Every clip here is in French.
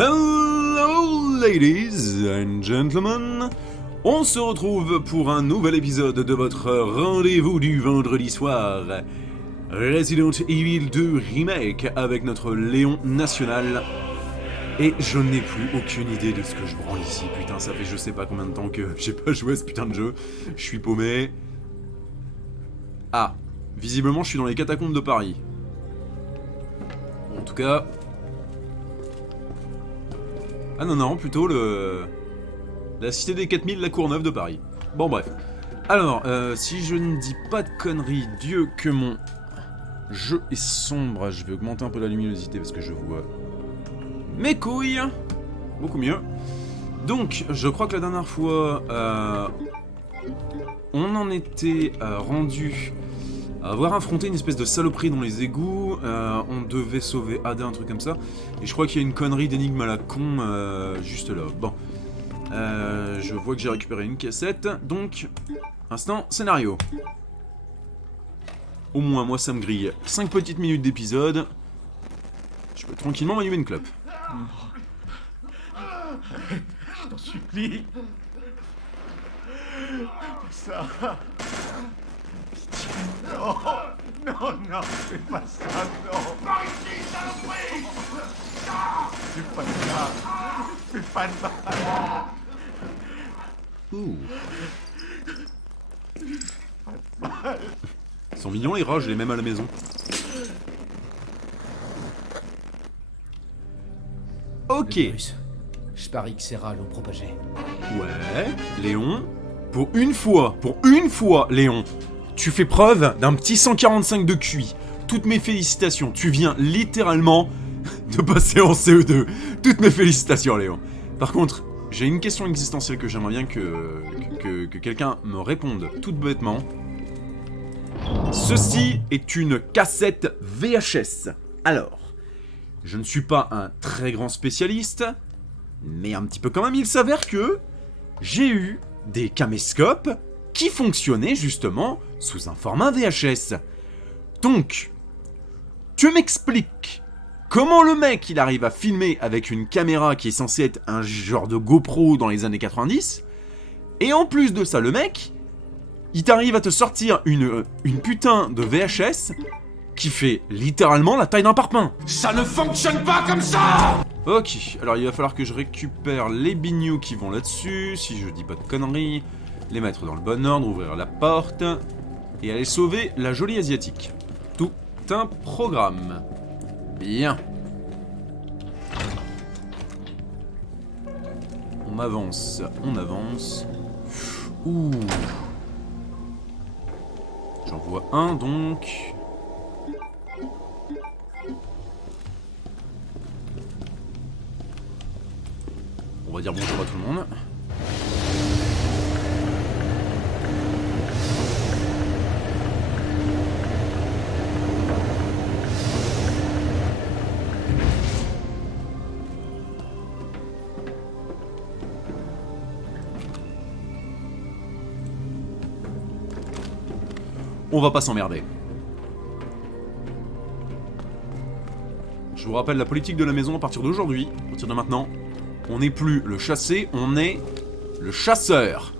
Hello ladies and gentlemen, on se retrouve pour un nouvel épisode de votre rendez-vous du vendredi soir, Resident Evil 2 Remake avec notre Léon national. Et je n'ai plus aucune idée de ce que je branle ici, putain ça fait je sais pas combien de temps que j'ai pas joué à ce putain de jeu, je suis paumé. Ah, visiblement je suis dans les catacombes de Paris. Bon, en tout cas... Ah non, plutôt la cité des 4000, la Courneuve de Paris. Bon bref. Alors, si je ne dis pas de conneries, Dieu que mon jeu est sombre, je vais augmenter un peu la luminosité parce que je vois mes couilles. Beaucoup mieux. Donc, je crois que la dernière fois, on en était rendu à avoir affronté une espèce de saloperie dans les égouts, on devait sauver Ada, un truc comme ça, et je crois qu'il y a une connerie d'énigme à la con juste là. Bon, je vois que j'ai récupéré une cassette, donc, instant scénario. Au moins, moi ça me grille 5 petites minutes d'épisode, je peux tranquillement m'allumer une clope. Je t'en supplie. Ça... Non, non, fais pas ça, non. Par ici, saloperie. Fais pas ça. Fais pas de mal. Ouh. Ils sont mignons les rats, je les mets même à la maison. Ok. Je parie que ces rats l'ont propagé. Ouais, Léon, pour une fois, Léon, tu fais preuve d'un petit 145 de QI. Toutes mes félicitations, tu viens littéralement de passer en CE2. Toutes mes félicitations, Léon. Par contre, j'ai une question existentielle que j'aimerais bien que quelqu'un me réponde tout bêtement. Ceci est une cassette VHS. Alors, je ne suis pas un très grand spécialiste, mais un petit peu quand même, il s'avère que j'ai eu des caméscopes qui fonctionnaient justement sous un format VHS. Donc, tu m'expliques comment le mec il arrive à filmer avec une caméra qui est censée être un genre de GoPro dans les années 90, et en plus de ça, le mec, il t'arrive à te sortir une putain de VHS qui fait littéralement la taille d'un parpaing. Ça ne fonctionne pas comme ça. Ok, alors il va falloir que je récupère les bignoux qui vont là-dessus, si je dis pas de conneries, les mettre dans le bon ordre, ouvrir la porte, et aller sauver la jolie asiatique. Tout un programme. Bien. On avance, on avance. Ouh. J'en vois un donc... On va dire bonjour à tout le monde. On va pas s'emmerder. Je vous rappelle la politique de la maison à partir d'aujourd'hui, à partir de maintenant. On n'est plus le chassé, on est le chasseur.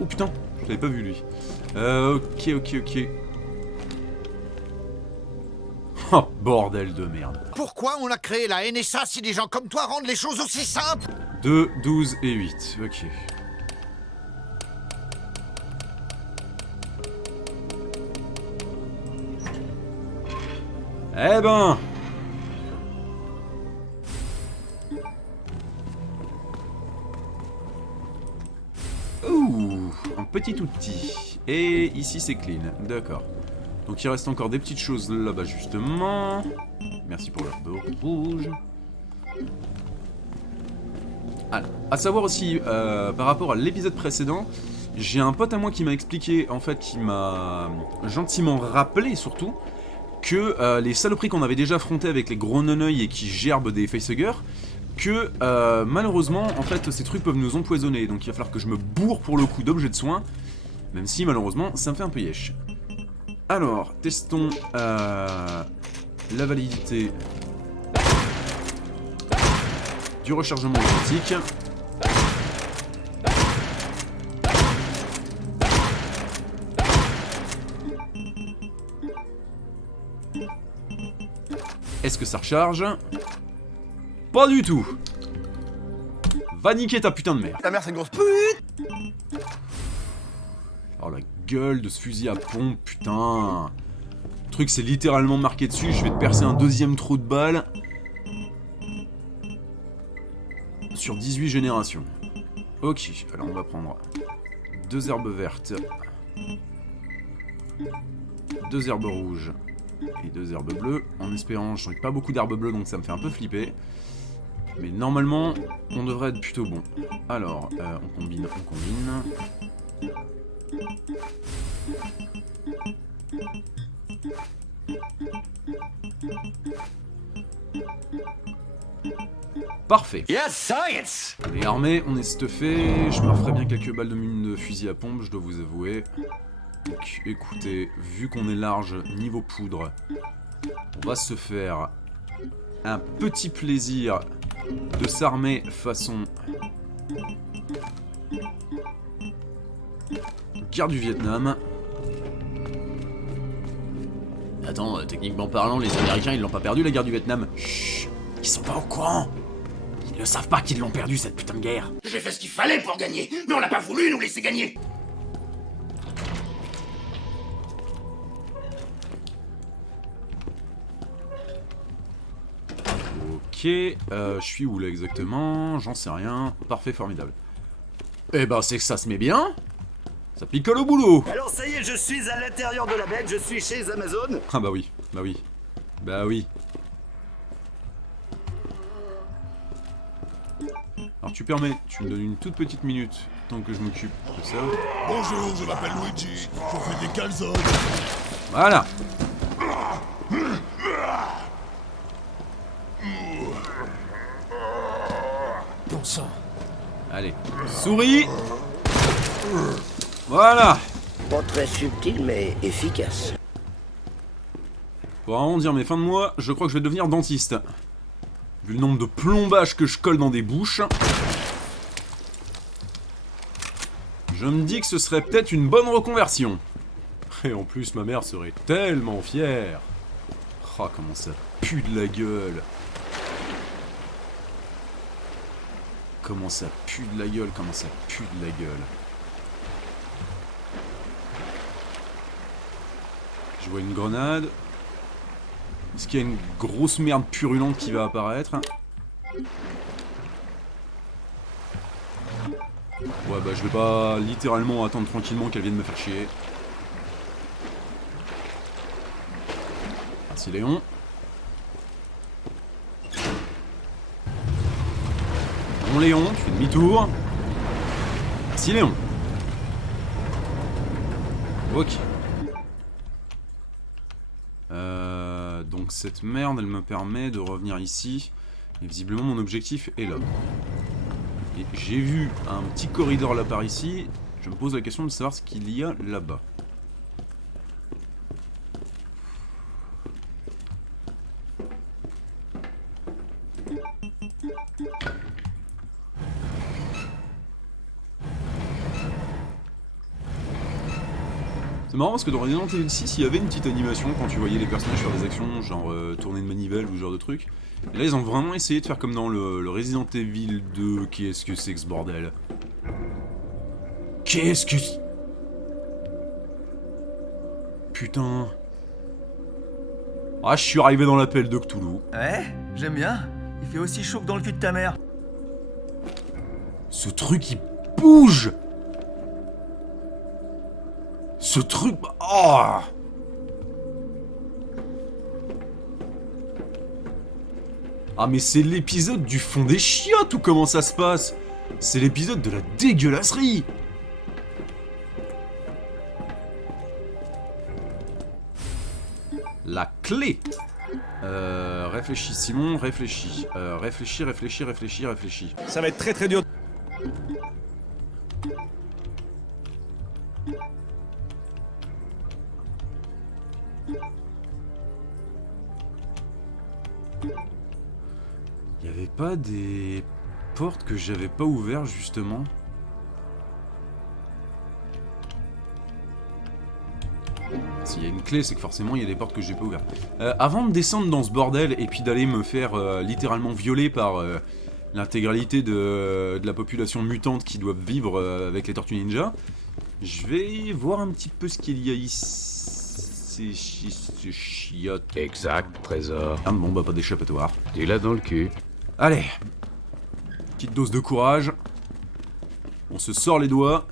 Oh putain, je l'avais pas vu lui. Ok. Oh, bordel de merde. Pourquoi on a créé la NSA si des gens comme toi rendent les choses aussi simples? 2, 12 et 8, ok. Eh ben... Ouh, un petit outil. Et ici c'est clean, d'accord. Donc il reste encore des petites choses là-bas justement. Merci pour l'herbe rouge. Alors, à savoir aussi, par rapport à l'épisode précédent, j'ai un pote à moi qui m'a expliqué, en fait, qui m'a gentiment rappelé surtout, que les saloperies qu'on avait déjà affrontées avec les gros non-œils et qui gerbent des facehuggers, que malheureusement, en fait, ces trucs peuvent nous empoisonner. Donc il va falloir que je me bourre pour le coup d'objets de soin, même si malheureusement, ça me fait un peu yesh. Alors, testons la validité du rechargement automatique. Est-ce que ça recharge? Pas du tout. Va niquer ta putain de mère. Ta mère c'est une grosse pute. Oh la gueule de ce fusil à pompe, putain. Le truc c'est littéralement marqué dessus, je vais te percer un deuxième trou de balle. Sur 18 générations. Ok, alors on va prendre 2 herbes vertes, 2 herbes rouges et 2 herbes bleues. En espérant, j'en ai pas beaucoup d'herbes bleues donc ça me fait un peu flipper. Mais normalement, on devrait être plutôt bon. Alors, on combine. Parfait. Yes, science! Les armées, on est stuffé. Je me referai bien quelques balles de mine de fusil à pompe, je dois vous avouer. Donc, écoutez, vu qu'on est large niveau poudre, on va se faire un petit plaisir de s'armer façon guerre du Vietnam. Attends, techniquement parlant, les Américains ils l'ont pas perdu la guerre du Vietnam. Chut, ils sont pas au courant. Ils ne savent pas qu'ils l'ont perdu cette putain de guerre. J'ai fait ce qu'il fallait pour gagner, mais on n'a pas voulu nous laisser gagner. Ok, je suis où là exactement? J'en sais rien. Parfait, formidable. Eh ben c'est que ça se met bien. Ça picole au boulot. Alors ça y est, je suis à l'intérieur de la bête, je suis chez Amazon. Ah bah oui, bah oui. Bah oui. Alors tu permets, tu me donnes une toute petite minute tant que je m'occupe de ça. Bonjour, je m'appelle Luigi, je fais des calzones. Voilà. Bon sang. Allez, souris. Voilà. Pas très subtil, mais efficace. Pour arrondir mes fins de mois, je crois que je vais devenir dentiste. Vu le nombre de plombages que je colle dans des bouches, je me dis que ce serait peut-être une bonne reconversion. Et en plus, ma mère serait tellement fière. Oh, comment ça pue de la gueule. Comment ça pue de la gueule, comment ça pue de la gueule. Je vois une grenade. Est-ce qu'il y a une grosse merde purulente qui va apparaître? Ouais bah je vais pas littéralement attendre tranquillement qu'elle vienne me faire chier. Merci Léon. Bon Léon, tu fais demi-tour. Merci Léon. Ok. Donc cette merde, elle me permet de revenir ici. Et visiblement mon objectif est là. Et j'ai vu un petit corridor là par ici. Je me pose la question de savoir ce qu'il y a là-bas. C'est marrant parce que dans Resident Evil 6, il y avait une petite animation quand tu voyais les personnages faire des actions, genre tourner de manivelle ou ce genre de truc. Et là, ils ont vraiment essayé de faire comme dans le Resident Evil 2. Qu'est-ce que c'est que ce bordel? Qu'est-ce que... Putain... Ah, je suis arrivé dans l'appel de Cthulhu. Ouais, j'aime bien. Il fait aussi chaud que dans le cul de ta mère. Ce truc, il bouge! Ce truc... Oh! Ah mais c'est l'épisode du fond des chiottes ou comment ça se passe? C'est l'épisode de la dégueulasserie! La clé! Réfléchis Simon, réfléchis. Réfléchis. Ça va être très très dur. Il y avait pas des portes que j'avais pas ouvertes justement? S'il y a une clé, c'est que forcément il y a des portes que j'ai pas ouvertes. Avant de descendre dans ce bordel et puis d'aller me faire littéralement violer par l'intégralité de la population mutante qui doivent vivre avec les Tortues Ninja, je vais voir un petit peu ce qu'il y a ici. C'est chiotte. Exact, trésor. Ah bon, bah pas d'échappatoire. Tu l'as dans le cul. Allez. Petite dose de courage. On se sort les doigts.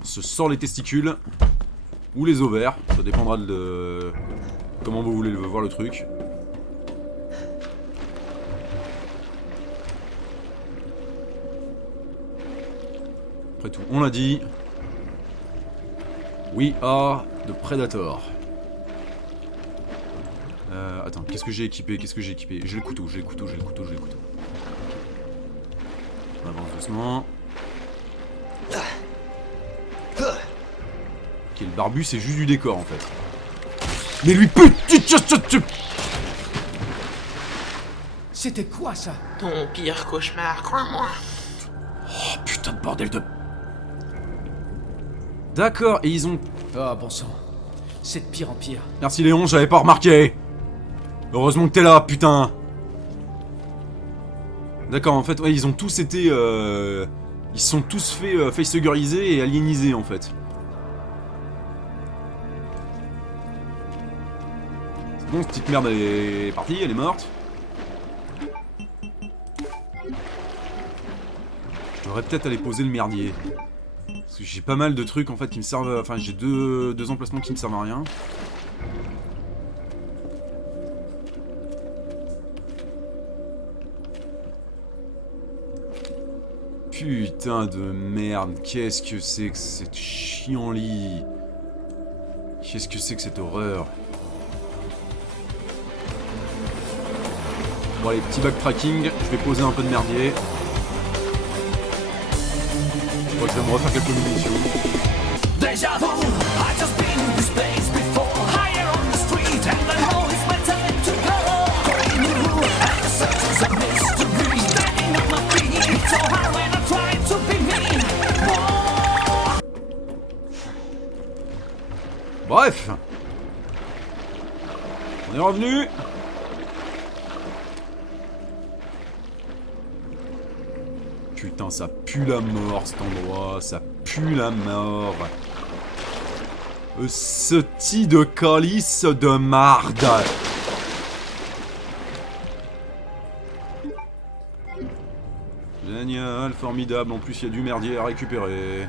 On se sort les testicules. Ou les ovaires. Ça dépendra de comment vous voulez voir le truc. Après tout, on l'a dit. We are the Predator. Attends, qu'est-ce que j'ai équipé? J'ai le couteau, j'ai le couteau. On avance doucement. Ok, le barbu, c'est juste du décor, en fait. Mais lui, putain! C'était quoi ça? Ton pire cauchemar, crois-moi. Oh, putain de bordel de... D'accord, et ils ont... Ah, bon sang. C'est de pire en pire. Merci Léon, j'avais pas remarqué. Heureusement que t'es là, putain. D'accord, en fait, ouais, ils ont tous été... Ils se sont tous fait facehuggeriser et aliéniser, en fait. C'est bon, cette petite merde, elle est partie, elle est morte. Je devrais peut-être aller poser le merdier. Parce que j'ai pas mal de trucs, en fait, qui me servent... Enfin, j'ai deux emplacements qui me servent à rien. Putain de merde, qu'est-ce que c'est que cette chienlit? Qu'est-ce que c'est que cette horreur? Bon allez, petit backtracking, je vais poser un peu de merdier. Je crois que je vais me refaire quelques munitions. Déjà vu, I just been in this place before. Higher on the street, and I know it's my time to go. Going new, and the search is a mystery. Standing on my feet, it's so hard when I try to be me. Bref, on est revenu. Putain, ça pue la mort cet endroit, ça pue la mort. Ce petit de calice de marde. Génial, formidable, en plus il y a du merdier à récupérer.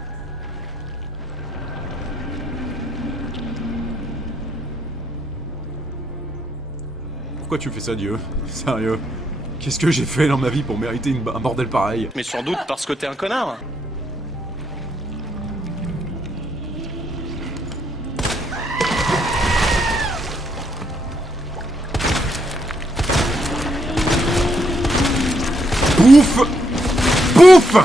Pourquoi tu me fais ça, Dieu? Sérieux? Qu'est-ce que j'ai fait dans ma vie pour mériter un bordel pareil? Mais sans doute parce que t'es un connard. Bouffe! Bouffe!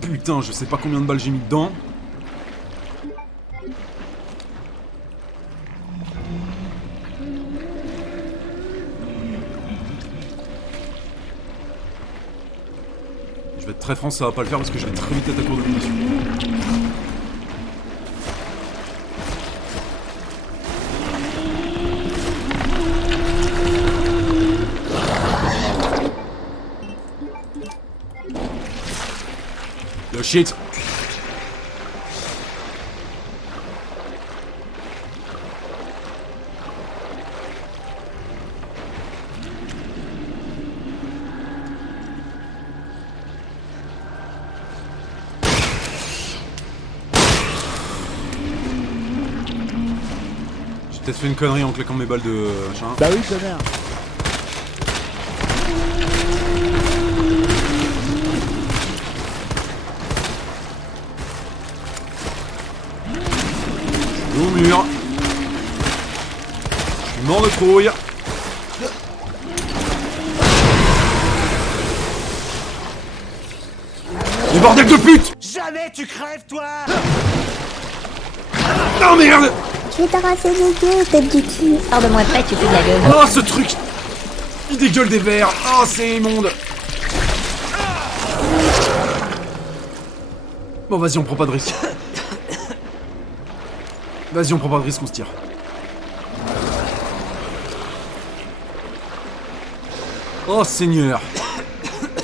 Putain, je sais pas combien de balles j'ai mis dedans. Je vais être très franc, ça va pas le faire parce que je vais très vite être à court de munitions. Yo shit! J'ai peut-être fait une connerie en claquant mes balles de machin. Bah oui, connard. Au mur. Je suis mort de trouille. bordel de pute! Jamais tu crèves, toi! Non merde! Je vais t'arracher les yeux, tête du cul. Hors de moi près, tu fais de la gueule. Oh ce truc! Il dégueule des vers! Oh c'est immonde! Bon vas-y on prend pas de risque. Vas-y on prend pas de risque, on se tire. Oh Seigneur!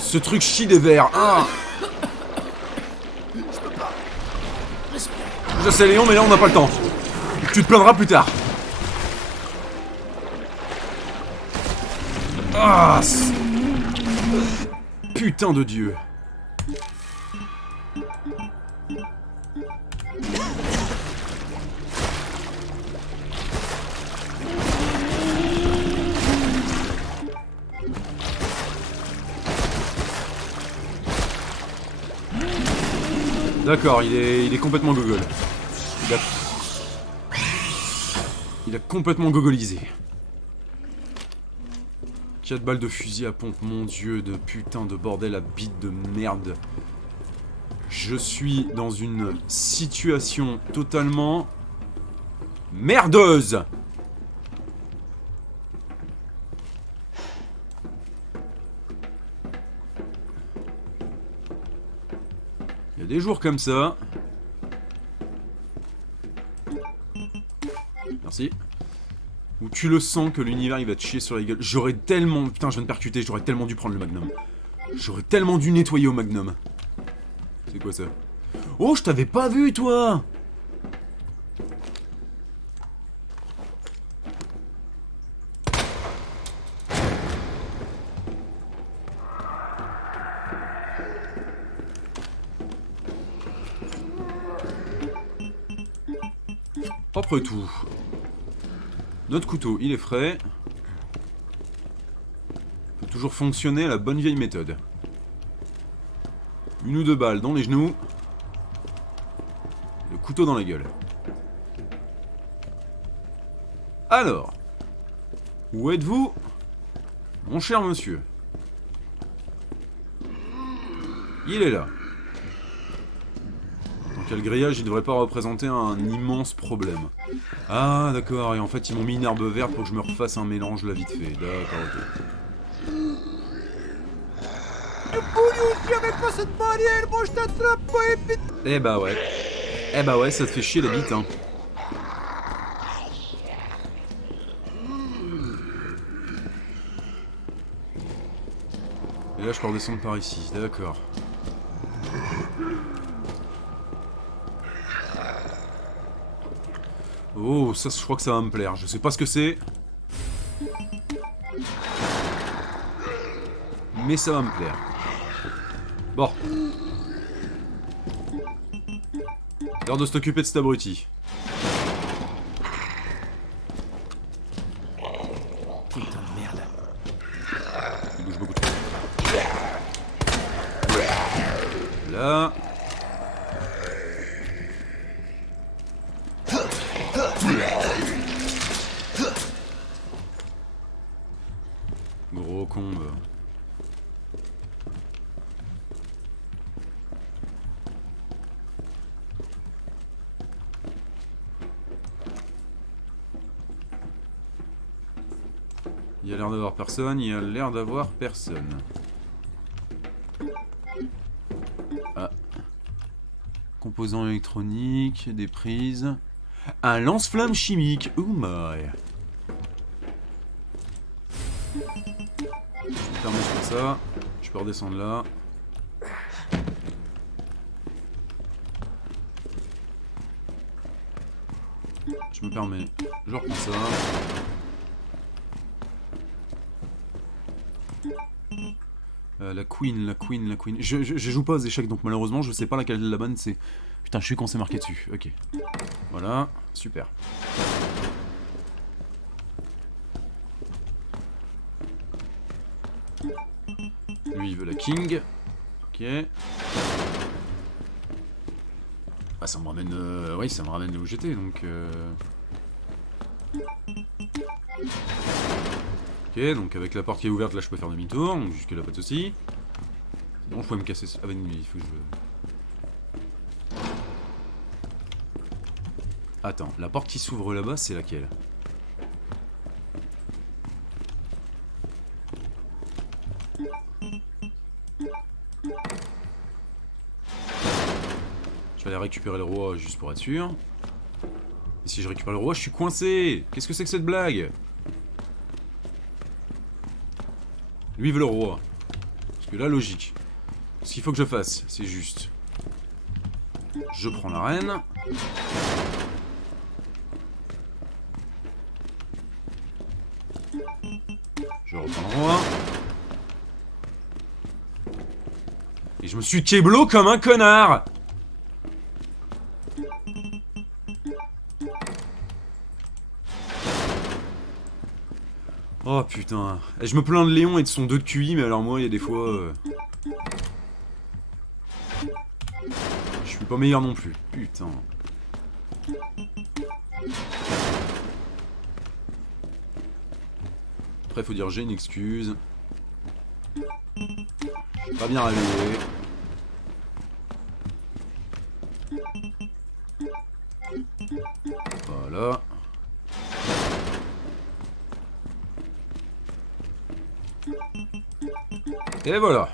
Ce truc chie des vers! Ah! Je sais Léon mais là on n'a pas le temps. Tu te plaindras plus tard. Ah! Putain de Dieu! D'accord, il est complètement gogol. Il a complètement gogolisé. 4 balles de fusil à pompe, mon dieu, de putain de bordel à bite de merde. Je suis dans une situation totalement merdeuse. Il y a des jours comme ça. Merci. Où tu le sens que l'univers il va te chier sur la gueule. J'aurais tellement... Putain, je viens de percuter, j'aurais tellement dû prendre le magnum. J'aurais tellement dû nettoyer au magnum. C'est quoi ça? Oh, je t'avais pas vu, toi! Propre tout. Notre couteau, il est frais. Peut toujours fonctionner à la bonne vieille méthode. 1 ou 2 balles dans les genoux. Le couteau dans la gueule. Alors. Où êtes-vous, mon cher monsieur? Il est là. Donc le grillage, il devrait pas représenter un immense problème. Ah d'accord, et en fait ils m'ont mis une herbe verte pour que je me refasse un mélange là vite fait. D'accord, ok. Eh bah ouais. Eh bah ouais, ça te fait chier la bite, hein. Et là je peux redescendre par ici, d'accord. Oh, ça je crois que ça va me plaire. Je sais pas ce que c'est. Mais ça va me plaire. Bon. L'heure de s'occuper de cet abruti. Putain de merde. Il bouge beaucoup trop. Là. Gros combe. Il y a l'air d'avoir personne, il y a l'air d'avoir personne. Ah. Composants électroniques, des prises. Un lance-flamme chimique. Oh my. Je me permets de faire ça. Je peux redescendre là. Je me permets. Je reprends ça. La queen. Je joue pas aux échecs donc malheureusement je sais pas laquelle est la bonne, c'est... Putain, je suis con, c'est marqué dessus. Ok. Voilà, super. Lui il veut la king. Ok. Ah ça me ramène... Oui, ça me ramène là où j'étais donc... Ok, donc avec la porte qui est ouverte là je peux faire demi-tour, donc jusque là pas de soucis. Bon, je pourrais me casser... Ah bah il faut que je... Attends, la porte qui s'ouvre là-bas, c'est laquelle? Je vais aller récupérer le roi juste pour être sûr. Et si je récupère le roi, je suis coincé. Qu'est-ce que c'est que cette blague? Lui veut le roi. Parce que là, logique. Ce qu'il faut que je fasse, c'est juste... Je prends la reine. Je reprends le roi. Et je me suis keblo comme un connard. Oh putain. Et je me plains de Léon et de son 2 de QI, mais alors moi, il y a des fois... Je suis pas meilleur non plus. Putain. Après, faut dire j'ai une excuse. Je suis pas bien réveillé. Voilà. Et voilà.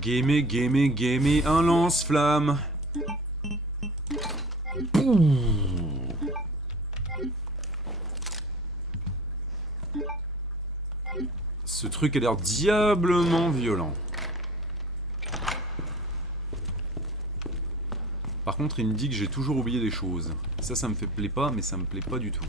Gamez, un lance-flamme. Ce truc a l'air diablement violent. Par contre, il me dit que j'ai toujours oublié des choses. Ça me fait plaît pas, mais ça me plaît pas du tout.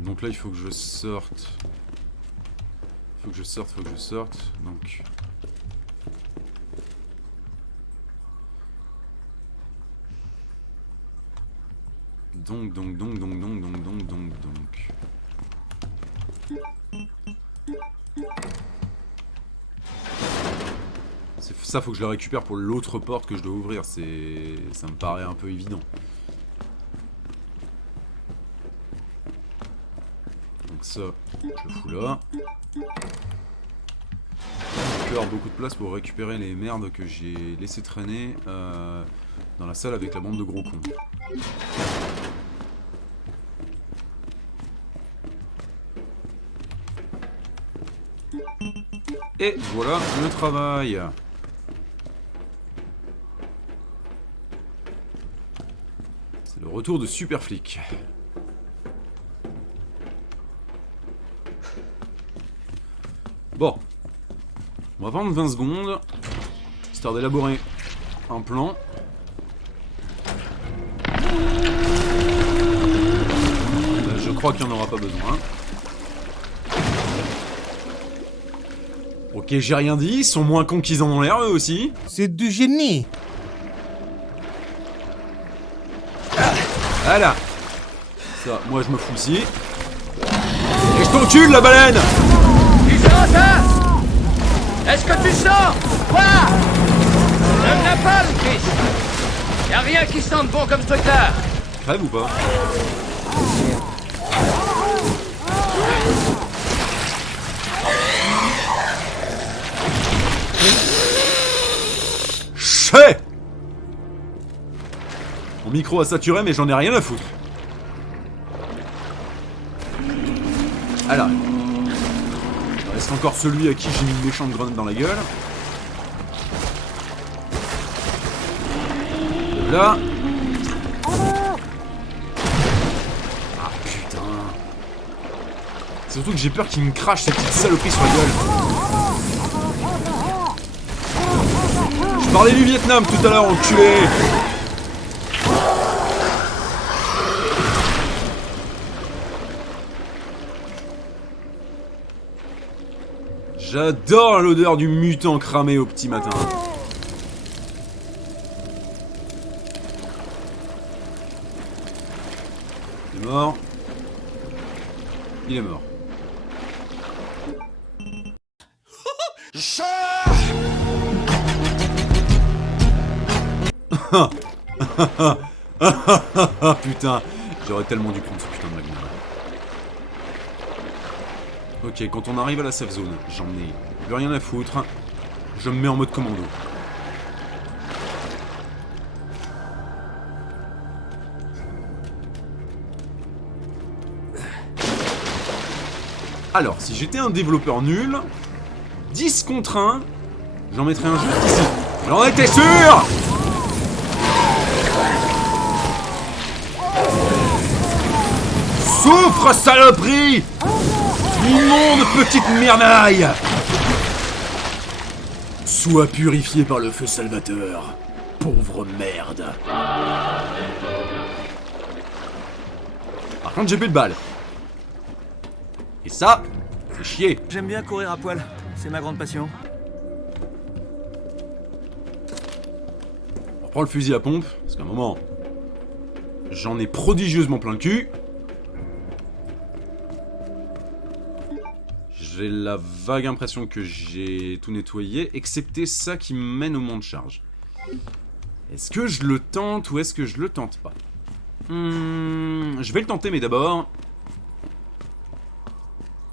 Donc là il faut que je sorte. Faut que je sorte. Donc. Donc. Ça faut que je la récupère pour l'autre porte que je dois ouvrir, ça me paraît un peu évident. Donc ça, je le fous là. Il peut y avoir beaucoup de place pour récupérer les merdes que j'ai laissé traîner dans la salle avec la bande de gros cons. Et voilà le travail. C'est le retour de Super Flic. Bon. On va prendre 20 secondes, histoire d'élaborer un plan. Là, je crois qu'il n'y en aura pas besoin. Ok, j'ai rien dit, ils sont moins cons qu'ils en ont l'air eux aussi. C'est du génie. Voilà. Ça, moi je me fous ici. Et je t'encule la baleine. Tu sens ça? Est-ce que tu sens? Quoi? Le napalm, Chris. Y'a rien qui sente bon comme ce truc-là. Crève ou pas? Chais! Mon micro a saturé mais j'en ai rien à foutre. Alors. Il reste encore celui à qui j'ai mis une méchante grenade dans la gueule. Là. Ah putain. C'est surtout que j'ai peur qu'il me crache cette petite saloperie sur la gueule. Je parlais du Vietnam tout à l'heure, enculé. J'adore l'odeur du mutant cramé au petit matin. Il est mort. Il est mort. Putain, j'aurais tellement dû prendre ce putain de magnum. Ok, quand on arrive à la safe zone, j'en ai plus rien à foutre. Je me mets en mode commando. Alors, si j'étais un développeur nul, 10 contre 1, j'en mettrais un juste ici. J'en étais sûr! Souffre, saloperie! Immonde petite mernaille! Sois purifié par le feu salvateur, pauvre merde. Par contre, j'ai plus de balles. Et ça, c'est chier. J'aime bien courir à poil, c'est ma grande passion. On reprend le fusil à pompe, parce qu'à un moment, j'en ai prodigieusement plein le cul. J'ai la vague impression que j'ai tout nettoyé, excepté ça qui me mène au mont de charge. Est-ce que je le tente ou est-ce que je le tente pas? Je vais le tenter, mais d'abord...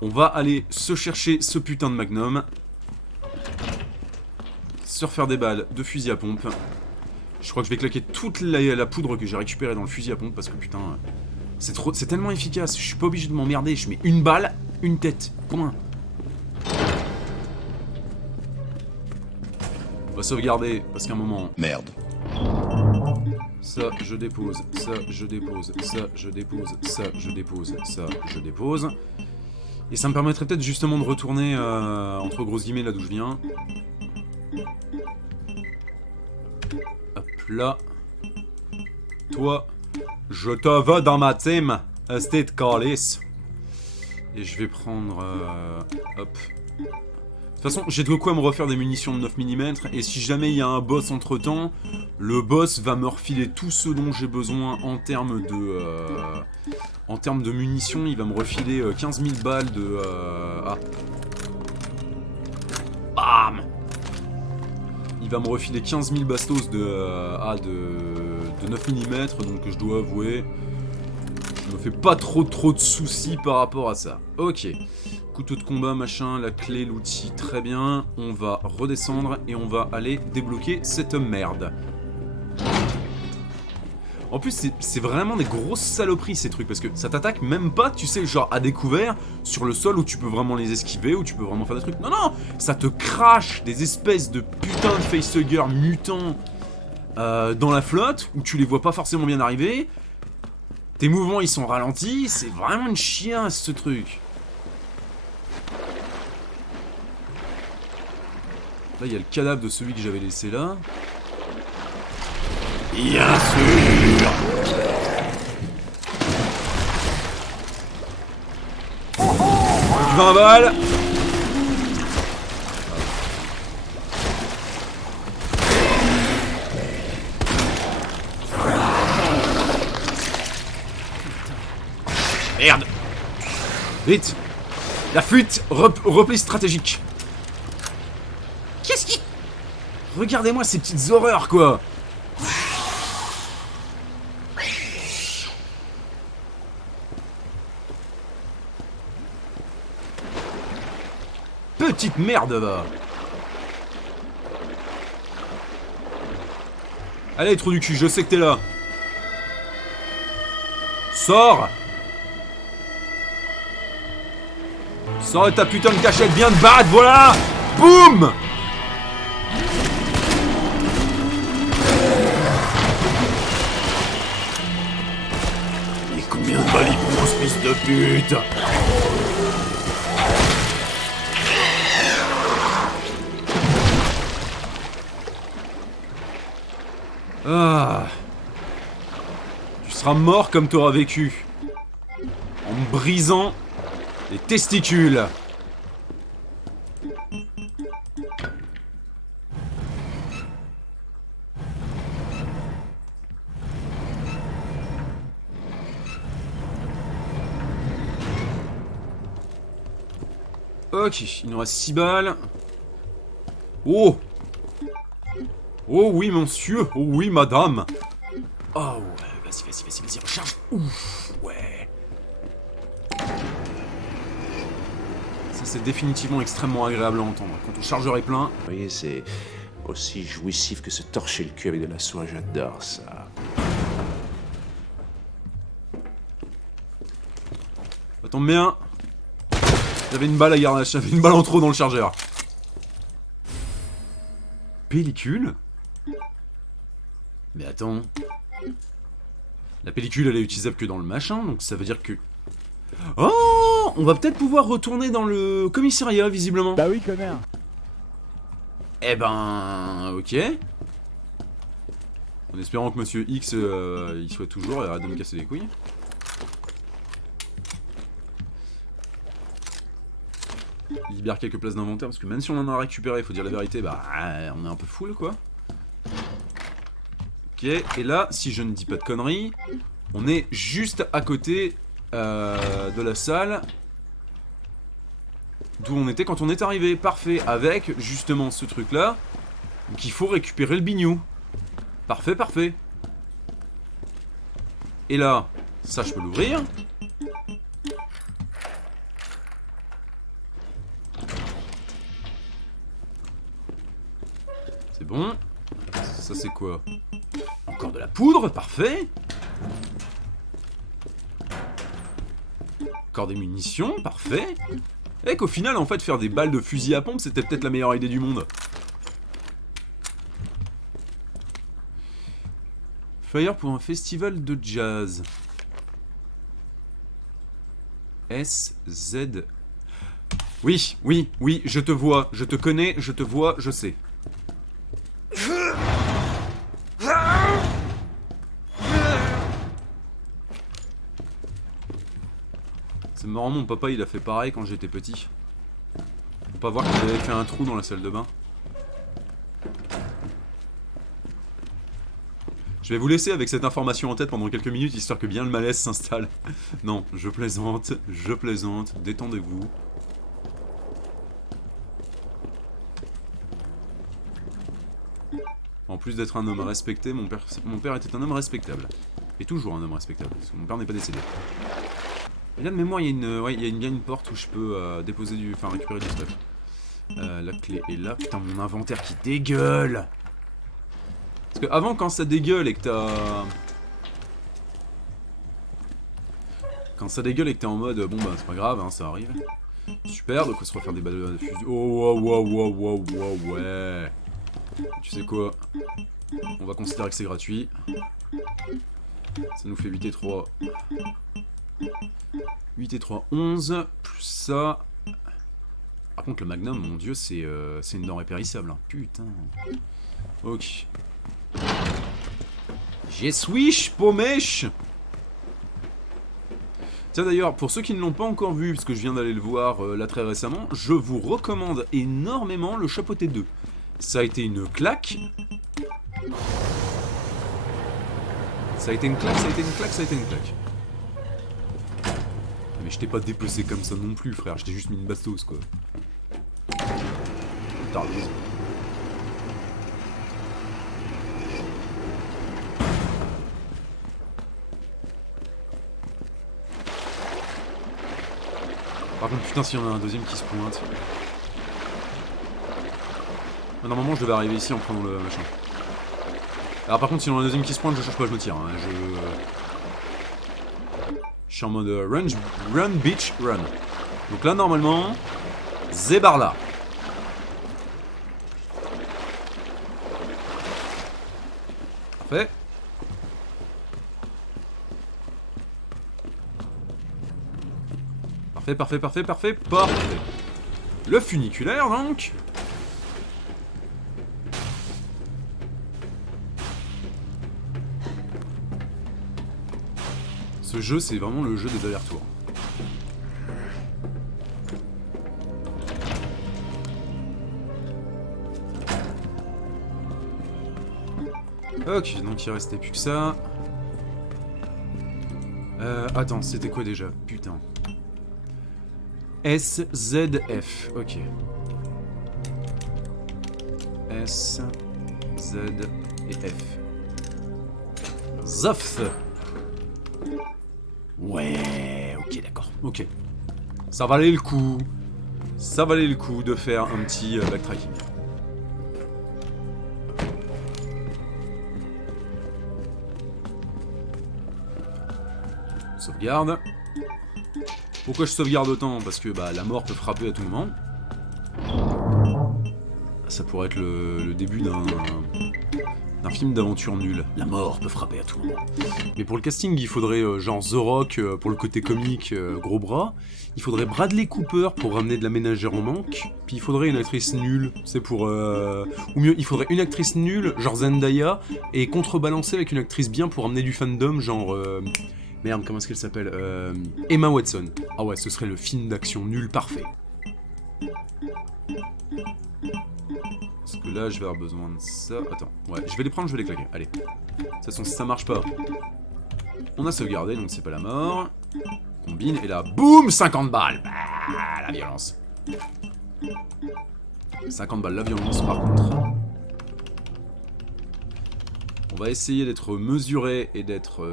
on va aller se chercher ce putain de magnum. Se refaire des balles de fusil à pompe. Je crois que je vais claquer toute la poudre que j'ai récupérée dans le fusil à pompe parce que putain... c'est tellement efficace, je suis pas obligé de m'emmerder. Je mets une balle, une tête. Point. On va sauvegarder parce qu'à un moment... Merde. Ça, je dépose, ça, je dépose, ça, je dépose, ça, je dépose, ça, je dépose. Et ça me permettrait peut-être justement de retourner, entre grosses guillemets, là d'où je viens. Hop là. Toi, je te veux dans ma team, State Callis. Et je vais prendre... hop. De toute façon, j'ai de quoi me refaire des munitions de 9 mm, et si jamais il y a un boss entre-temps, le boss va me refiler tout ce dont j'ai besoin en termes de... en termes de munitions, il va me refiler 15 000 balles de... Ah. Bam! Il va me refiler 15 000 bastos de 9 mm, donc je dois avouer... je me fais pas trop de soucis par rapport à ça. Ok. Couteau de combat, machin, la clé, l'outil, très bien. On va redescendre et on va aller débloquer cette merde. En plus, c'est vraiment des grosses saloperies ces trucs, parce que ça t'attaque même pas, tu sais, genre à découvert, sur le sol où tu peux vraiment les esquiver, où tu peux vraiment faire des trucs. Non, non, ça te crache des espèces de putain de facehuggers mutants dans la flotte, où tu les vois pas forcément bien arriver. Tes mouvements, ils sont ralentis, c'est vraiment une chiasse ce truc. Là, il y a le cadavre de celui que j'avais laissé là. Bien sûr. 20 balles. Merde. Vite. La fuite, repli stratégique. Qu'est-ce qui... regardez-moi ces petites horreurs, quoi. Petite merde, va. Allez, trou du cul, je sais que t'es là. Sors. Sors de ta putain de cachette, viens te battre, voilà. Boum. Et combien de balles il prend, ce fils de pute? Ah. Tu seras mort comme t'auras vécu. En me brisant les testicules. Ok, il nous reste 6 balles. Oh! Oh oui, monsieur. Oh oui, madame. Oh ouais, vas-y, recharge. Ouf, ouais. Ça, c'est définitivement extrêmement agréable à entendre. Quand ton chargeur est plein... Vous voyez, c'est aussi jouissif que se torcher le cul avec de la soie, j'adore ça. Ça tombe bien. J'avais une balle à garder, j'avais une balle en trop dans le chargeur. Pellicule? Mais attends. La pellicule, elle est utilisable que dans le machin, donc ça veut dire que... Oh! On va peut-être pouvoir retourner dans le commissariat, visiblement. Bah oui, connard. Eh ben... Ok. En espérant que Monsieur X, il soit toujours et arrête de me casser les couilles. Libère quelques places d'inventaire, parce que même si on en a récupéré, faut dire la vérité, bah... on est un peu full, quoi. Ok, et là, si je ne dis pas de conneries, on est juste à côté de la salle d'où on était quand on est arrivé. Parfait, avec justement ce truc-là. Donc il faut récupérer le bignou. Parfait, parfait. Et là, ça je peux l'ouvrir. C'est bon. Ça c'est quoi? Encore de la poudre, parfait. Encore des munitions, parfait. Et qu'au final, en fait, faire des balles de fusil à pompe, c'était peut-être la meilleure idée du monde. Fire pour un festival de jazz. SZ. Oui, oui, oui, je te vois, je te connais, je te vois, je sais. C'est marrant, mon papa il a fait pareil quand j'étais petit. Faut pas voir qu'il avait fait un trou dans la salle de bain. Je vais vous laisser avec cette information en tête pendant quelques minutes, histoire que bien le malaise s'installe. Non, je plaisante, détendez-vous. En plus d'être un homme respecté, mon père était un homme respectable. Et toujours un homme respectable, parce que mon père n'est pas décédé. Et là de mémoire, il y a bien une porte où je peux déposer du... Enfin, récupérer du stuff. La clé est là. Putain, mon inventaire qui dégueule! Parce que avant, quand ça dégueule et que t'as... Quand ça dégueule et que t'es en mode, bon bah c'est pas grave, hein, ça arrive. Super, donc on se refaire des balles de fusil. Oh, wow, ouais. Tu sais quoi? On va considérer que c'est gratuit. Ça nous fait 8 et 3. 8 et 3, 11. Plus ça. Par contre, le Magnum, mon dieu, c'est une denrée périssable. Hein. Putain. Ok. J'ai swish, pommèche. Tiens d'ailleurs, pour ceux qui ne l'ont pas encore vu, parce que je viens d'aller le voir là très récemment, je vous recommande énormément le Chapeauté 2. Ça a été une claque. Ça a été une claque, ça a été une claque, ça a été une claque. Mais je t'ai pas dépecé comme ça non plus, frère. Je t'ai juste mis une bastos, quoi. T'as raison. Par contre, putain, s'il y en a un deuxième qui se pointe. Normalement, je devais arriver ici en prenant le machin. Alors, par contre, s'il y en a un deuxième qui se pointe, je cherche pas, je me tire. Hein. Je suis en mode run, bitch, run. Donc là, normalement, Zébarla. Parfait. Parfait. Le funiculaire, donc. Ce jeu, c'est vraiment le jeu des allers-retours. Ok, donc il restait plus que ça. Attends, c'était quoi déjà? Putain. SZF, ok. SZF. Z et F. Zof. Ouais, ok, d'accord. Ok. Ça valait le coup. Ça valait le coup de faire un petit backtracking. Sauvegarde. Pourquoi je sauvegarde autant? Parce que bah, la mort peut frapper à tout moment. Ça pourrait être le début d'un film d'aventure nul. La mort peut frapper à tout moment. Mais pour le casting, il faudrait genre The Rock pour le côté comique, gros bras. Il faudrait Bradley Cooper pour ramener de la ménagère en manque. Puis il faudrait une actrice nulle, c'est pour... Ou mieux, il faudrait une actrice nulle, genre Zendaya, et contrebalancer avec une actrice bien pour ramener du fandom, genre... Merde, comment est-ce qu'elle s'appelle Emma Watson. Ah ouais, ce serait le film d'action nul parfait. Parce que là, je vais avoir besoin de ça. Attends, ouais, je vais les prendre, je vais les claquer. Allez. De toute façon, si ça marche pas, on a sauvegardé, donc c'est pas la mort. Combine, et là, boum, 50 balles. Bah, la violence. 50 balles, la violence, par contre. On va essayer d'être mesuré et d'être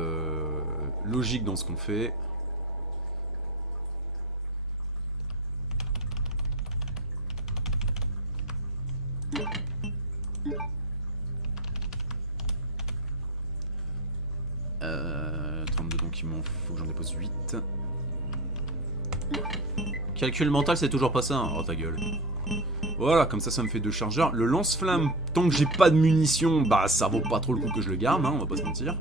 logique dans ce qu'on fait. Donc il m'en faut que j'en dépose 8. Calcul mental, c'est toujours pas ça, hein. Oh ta gueule. Voilà, comme ça me fait 2 chargeurs. Le lance-flamme, tant que j'ai pas de munitions, bah ça vaut pas trop le coup que je le garde, hein, on va pas se mentir.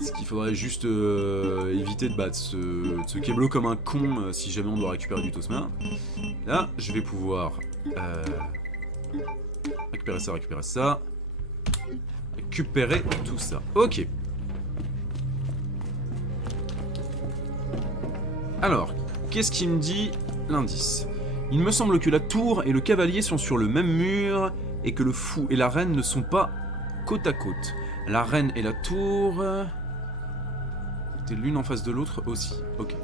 Ce qu'il faudrait juste éviter de se keblo comme un con si jamais on doit récupérer du Tosma. Là, je vais pouvoir récupérer ça, récupérer tout ça. Ok. Alors, qu'est-ce qu'il me dit l'indice? Il me semble que la tour et le cavalier sont sur le même mur et que le fou et la reine ne sont pas côte à côte. La reine et la tour étaient l'une en face de l'autre aussi. Ok.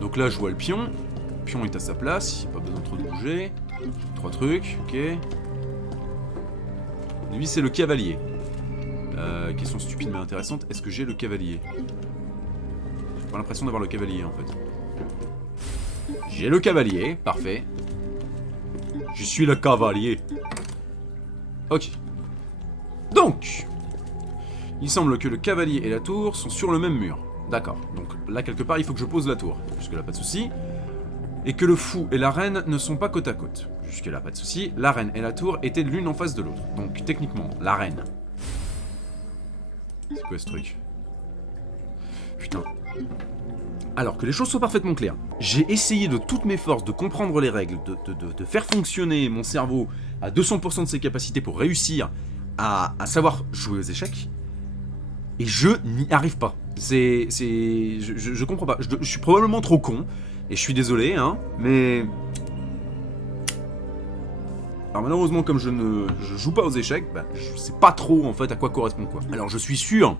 Donc là, je vois le pion. Le pion est à sa place, il n'y a pas besoin de trop de bouger. 3 trucs, ok. Lui, c'est le cavalier. Question stupide mais intéressante, est-ce que j'ai le cavalier? J'ai pas l'impression d'avoir le cavalier en fait. J'ai le cavalier, parfait. Je suis le cavalier. Ok. Donc, il semble que le cavalier et la tour sont sur le même mur. D'accord. Donc là, quelque part, il faut que je pose la tour. Jusque-là, pas de souci. Et que le fou et la reine ne sont pas côte à côte. Jusque-là, pas de souci. La reine et la tour étaient l'une en face de l'autre. Donc, techniquement, la reine. C'est quoi ce truc? Putain. Alors, que les choses soient parfaitement claires. J'ai essayé de toutes mes forces de comprendre les règles, de faire fonctionner mon cerveau à 200% de ses capacités pour réussir à savoir jouer aux échecs. Et je n'y arrive pas. Je comprends pas. Je suis probablement trop con. Et je suis désolé, hein. Mais... Alors malheureusement, comme je joue pas aux échecs, bah, je sais pas trop en fait à quoi correspond quoi. Alors je suis sûr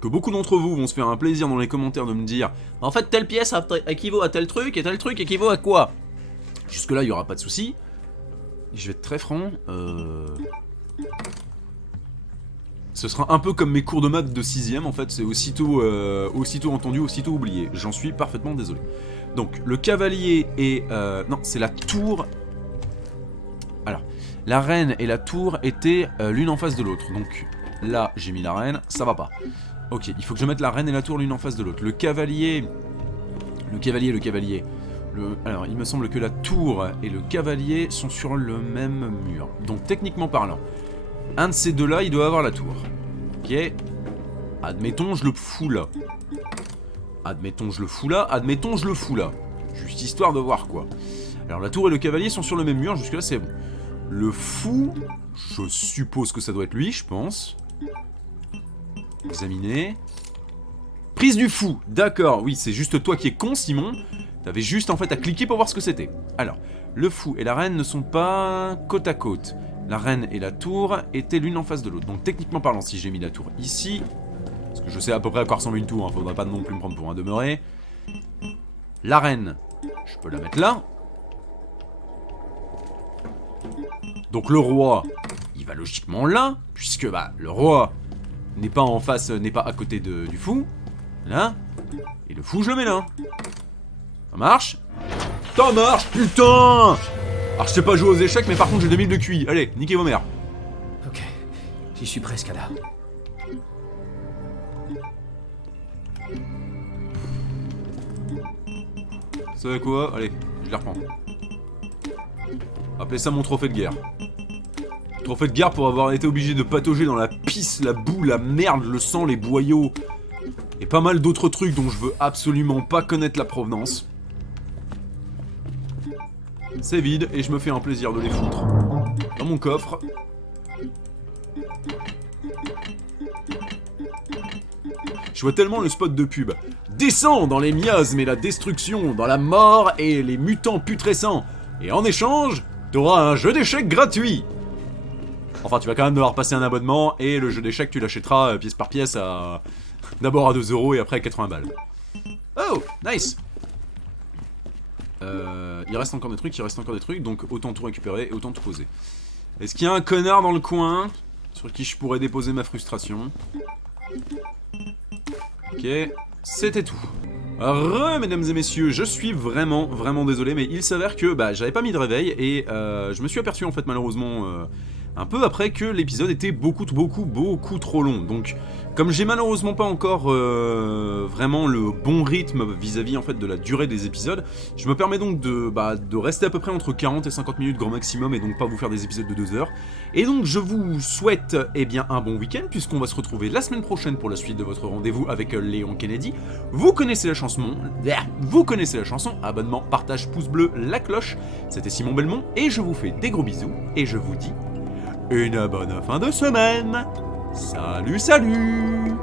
que beaucoup d'entre vous vont se faire un plaisir dans les commentaires de me dire en fait telle pièce équivaut à tel truc et tel truc équivaut à quoi. Jusque là il y aura pas de souci. Je vais être très franc. Ce sera un peu comme mes cours de maths de 6ème en fait, c'est aussitôt entendu, aussitôt oublié. J'en suis parfaitement désolé. Donc le cavalier et... non, c'est la tour... Alors, la reine et la tour étaient l'une en face de l'autre. Donc là, j'ai mis la reine, ça va pas. Ok, il faut que je mette la reine et la tour l'une en face de l'autre. Le cavalier... Alors, il me semble que la tour et le cavalier sont sur le même mur. Donc techniquement parlant, un de ces deux-là, il doit avoir la tour. Ok. Admettons, je le fous là. Admettons, je le fous là. Juste histoire de voir quoi. Alors, la tour et le cavalier sont sur le même mur. Jusque-là, c'est bon. Le fou, je suppose que ça doit être lui, je pense. Examiner. Prise du fou. D'accord, oui, c'est juste toi qui es con, Simon. T'avais juste en fait à cliquer pour voir ce que c'était. Alors, le fou et la reine ne sont pas côte à côte. La reine et la tour étaient l'une en face de l'autre. Donc techniquement parlant, si j'ai mis la tour ici, parce que je sais à peu près à quoi ressemble une tour, hein, faudrait pas non plus me prendre pour un demeuré. La reine, je peux la mettre là. Donc le roi, il va logiquement là, puisque bah le roi n'est pas en face, n'est pas à côté du fou. Là. Et le fou, je le mets là. Ça marche? Ça marche, putain! Alors je sais pas jouer aux échecs, mais par contre j'ai 2000 de QI. Allez, niquez vos mères. Ok, j'y suis presque là. Vous savez quoi? Allez, je les reprends. Appelez ça mon trophée de guerre. Trophée de guerre pour avoir été obligé de patauger dans la pisse, la boue, la merde, le sang, les boyaux. Et pas mal d'autres trucs dont je veux absolument pas connaître la provenance. C'est vide et je me fais un plaisir de les foutre dans mon coffre. Je vois tellement le spot de pub. Descends dans les miasmes et la destruction, dans la mort et les mutants putrescents. Et en échange, t'auras un jeu d'échecs gratuit. Enfin, tu vas quand même devoir passer un abonnement et le jeu d'échecs, tu l'achèteras pièce par pièce à... D'abord à 2 € et après à 80 balles. Oh, nice. Il reste encore des trucs, donc autant tout récupérer et autant tout poser. Est-ce qu'il y a un connard dans le coin sur qui je pourrais déposer ma frustration? Ok, c'était tout. Mesdames et messieurs, je suis vraiment désolé, mais il s'avère que bah, j'avais pas mis de réveil et je me suis aperçu en fait malheureusement un peu après que l'épisode était beaucoup trop long. Donc comme j'ai malheureusement pas encore vraiment le bon rythme vis-à-vis en fait de la durée des épisodes, je me permets donc de rester à peu près entre 40 et 50 minutes grand maximum et donc pas vous faire des épisodes de 2 heures. Et donc je vous souhaite bien un bon week-end puisqu'on va se retrouver la semaine prochaine pour la suite de votre rendez-vous avec Léon Kennedy. Vous connaissez la chanson, abonnement, partage, pouce bleu, la cloche. C'était Simon Belmont et je vous fais des gros bisous et je vous dis une bonne fin de semaine. Salut, salut!